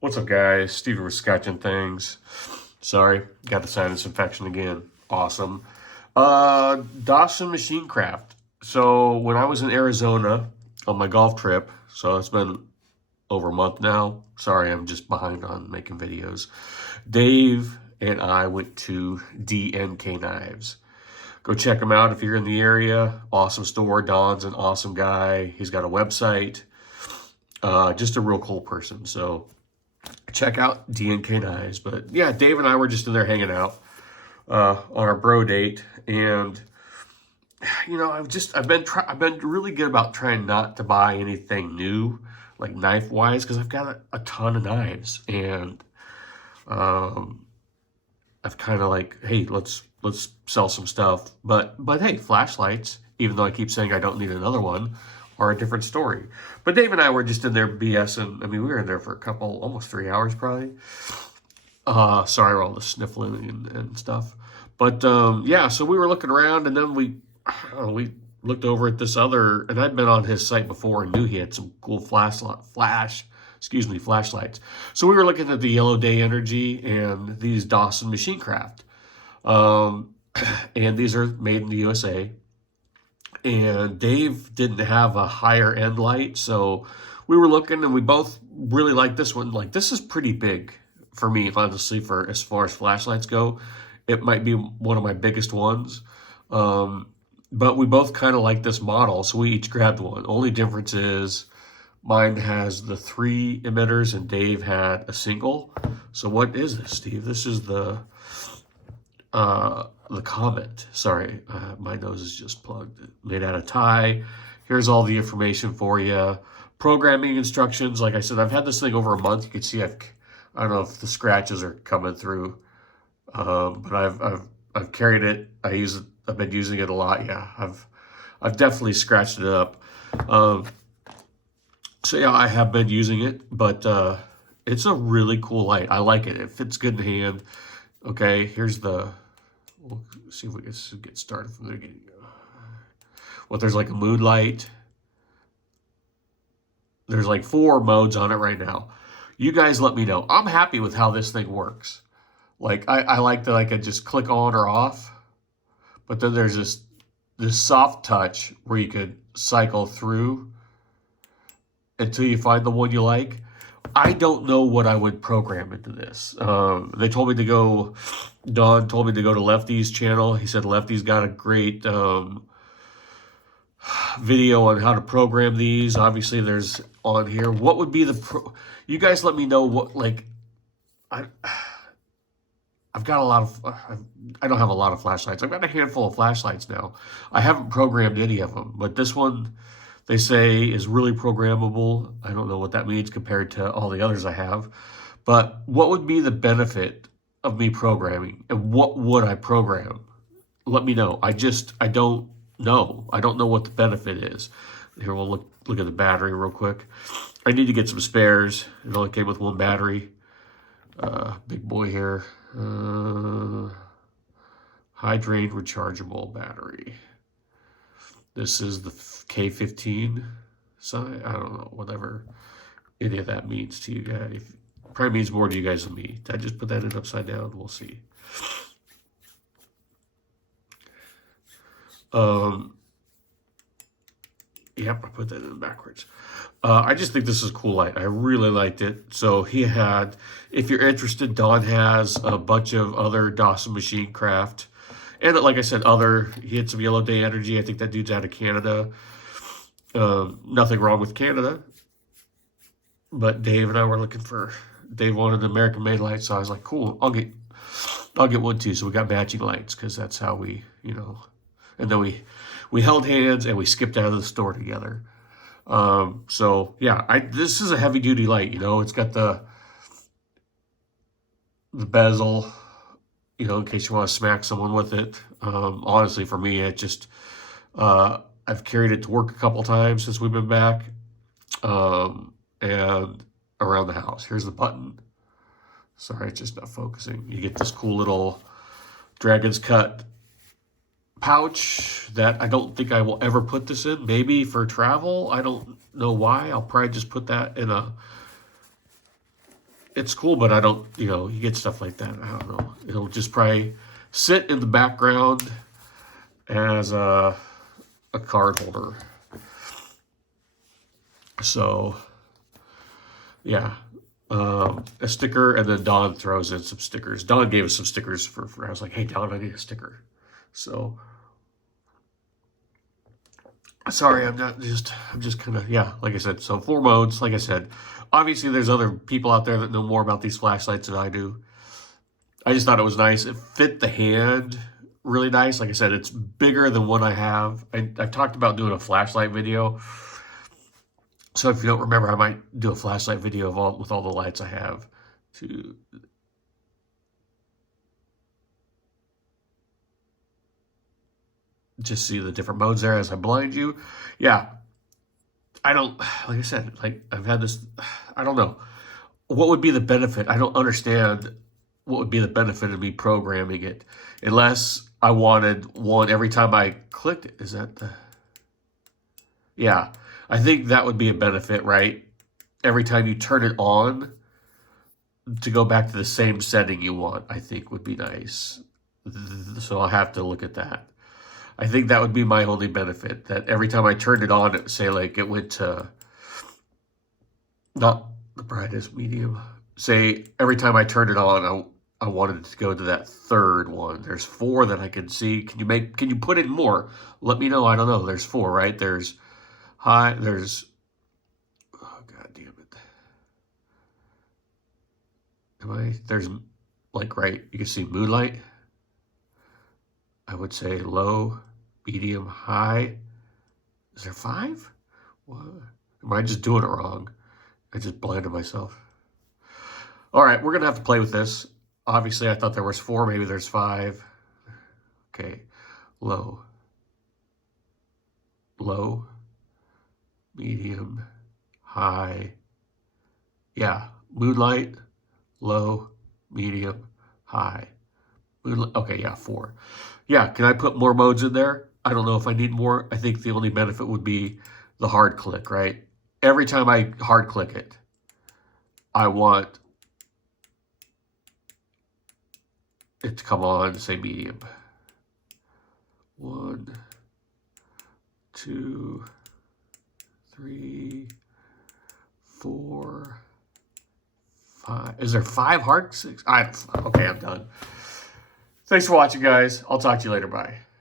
What's up, guys? Steven was sketching things. Sorry, got the sinus infection again. Awesome. Dawson Machine Craft. So when I was in Arizona on my golf trip, so it's been over a month now. Sorry, I'm just behind on making videos. Dave and I went to DNK Knives. Go check him out if you're in the area. Awesome store. Don's an awesome guy. He's got a website. Just a real cool person. So check out DNK Knives. But yeah, Dave and I were just in there hanging out on our bro date, and I've been really good about trying not to buy anything new, like knife wise, because I've got a ton of knives, and um, I've kind of like, hey, let's sell some stuff, but hey, flashlights. Even though I keep saying I don't need another one, are a different story. But Dave and I were just in there BSing. I mean, we were in there for a couple, almost 3 hours probably. Sorry for all the sniffling and stuff. But yeah, so we were looking around, and then we looked over at this other, and I'd been on his site before and knew he had some cool flashlights. So we were looking at the Yellow Day Energy and these Dawson Machine Craft. Um, and these are made in the USA. And Dave didn't have a higher end light, so we were looking, and we both really liked this one. Like, this is pretty big for me, honestly, for as far as flashlights go. It might be one of my biggest ones. But we both kind of like this model, so we each grabbed one. Only difference is mine has the three emitters and Dave had a single. So what is this, Steve? This is the comet. Sorry, my nose is just plugged. Made out of tie. Here's all the information for you. Programming instructions. Like I said, I've had this thing over a month. You can see I don't know if the scratches are coming through, but I've carried it. I've been using it a lot. Yeah, I've definitely scratched it up. Um, so yeah, I have been using it, but it's a really cool light. I like it. It fits good in hand. Okay, here's the. We'll see if we can get started from the beginning. Well, there's like a moonlight. There's like 4 modes on it right now. You guys let me know. I'm happy with how this thing works. Like I like that I could just click on or off, but then there's this soft touch where you could cycle through until you find the one you like. I don't know what I would program into this. They told me to go. Don told me to go to Lefty's channel. He said Lefty's got a great video on how to program these. Obviously, there's on here. What would be You guys let me know what, like, I, I've got a lot of, I don't have a lot of flashlights. I've got a handful of flashlights now. I haven't programmed any of them, but this one, they say, is really programmable. I don't know what that means compared to all the others I have. But what would be the benefit of me programming? And what would I program? Let me know. I don't know. I don't know what the benefit is. Here, we'll look at the battery real quick. I need to get some spares. It only came with one battery. Big boy here. High drain rechargeable battery. This is the K15 side. I don't know, whatever any of that means to you guys. Probably means more to you guys than me. Did I just put that in upside down? We'll see. Yep, I put that in backwards. I just think this is a cool light. I really liked it. So he had, if you're interested, Don has a bunch of other Dawson Machine Craft. And like I said, he had some Yellow Day Energy. I think that dude's out of Canada. Nothing wrong with Canada. But Dave and I were Dave wanted an American-made light, so I was like, cool, I'll get one too. So we got matching lights, because that's how we, and then we held hands and we skipped out of the store together. So yeah, this is a heavy duty light, it's got the bezel, in case you want to smack someone with it. Honestly, for me, I've carried it to work a couple times since we've been back, and around the house. Here's the button. Sorry, it's just not focusing. You get this cool little Dragon's Cut pouch that I don't think I will ever put this in. Maybe for travel. I don't know why. I'll probably just put that in it's cool, but I don't, you get stuff like that. I don't know. It'll just probably sit in the background as a card holder. So, yeah. A sticker, and then Don throws in some stickers. Don gave us some stickers for I was like, hey, Don, I need a sticker. So, sorry, I'm just kind of, yeah, like I said, so 4 modes, like I said. Obviously, there's other people out there that know more about these flashlights than I do. I just thought it was nice. It fit the hand really nice. Like I said, it's bigger than what I have. I've talked about doing a flashlight video. So if you don't remember, I might do a flashlight video with all the lights I have to just see the different modes there as I blind you. Yeah, I don't, like I said, like I've had this, I don't know. What would be the benefit? I don't understand what would be the benefit of me programming it unless I wanted one every time I clicked it. Is that the, yeah, I think that would be a benefit, right? Every time you turn it on to go back to the same setting you want, I think would be nice. So I'll have to look at that. I think that would be my only benefit, that every time I turned it on, say like it went to, not the brightest, medium. Say every time I turned it on, I wanted it to go to that third one. There's 4 that I can see. Can you put in more? Let me know. I don't know. There's 4, right? There's high, there's, oh, God damn it. There's like, right, you can see moonlight. I would say low, medium, high. Is there 5? What? Am I just doing it wrong? I just blinded myself. All right, we're going to have to play with this. Obviously, I thought there was 4. Maybe there's 5. Okay. Low. Low. Medium. High. Yeah. Moonlight. Low. Medium. High. Moonlight. Okay, yeah, 4. Yeah, can I put more modes in there? I don't know if I need more. I think the only benefit would be the hard click, right? Every time I hard click it, I want it to come on, say medium. 1, 2, 3, 4, 5. Is there 5 hard? 6? Okay, I'm done. Thanks for watching, guys. I'll talk to you later. Bye.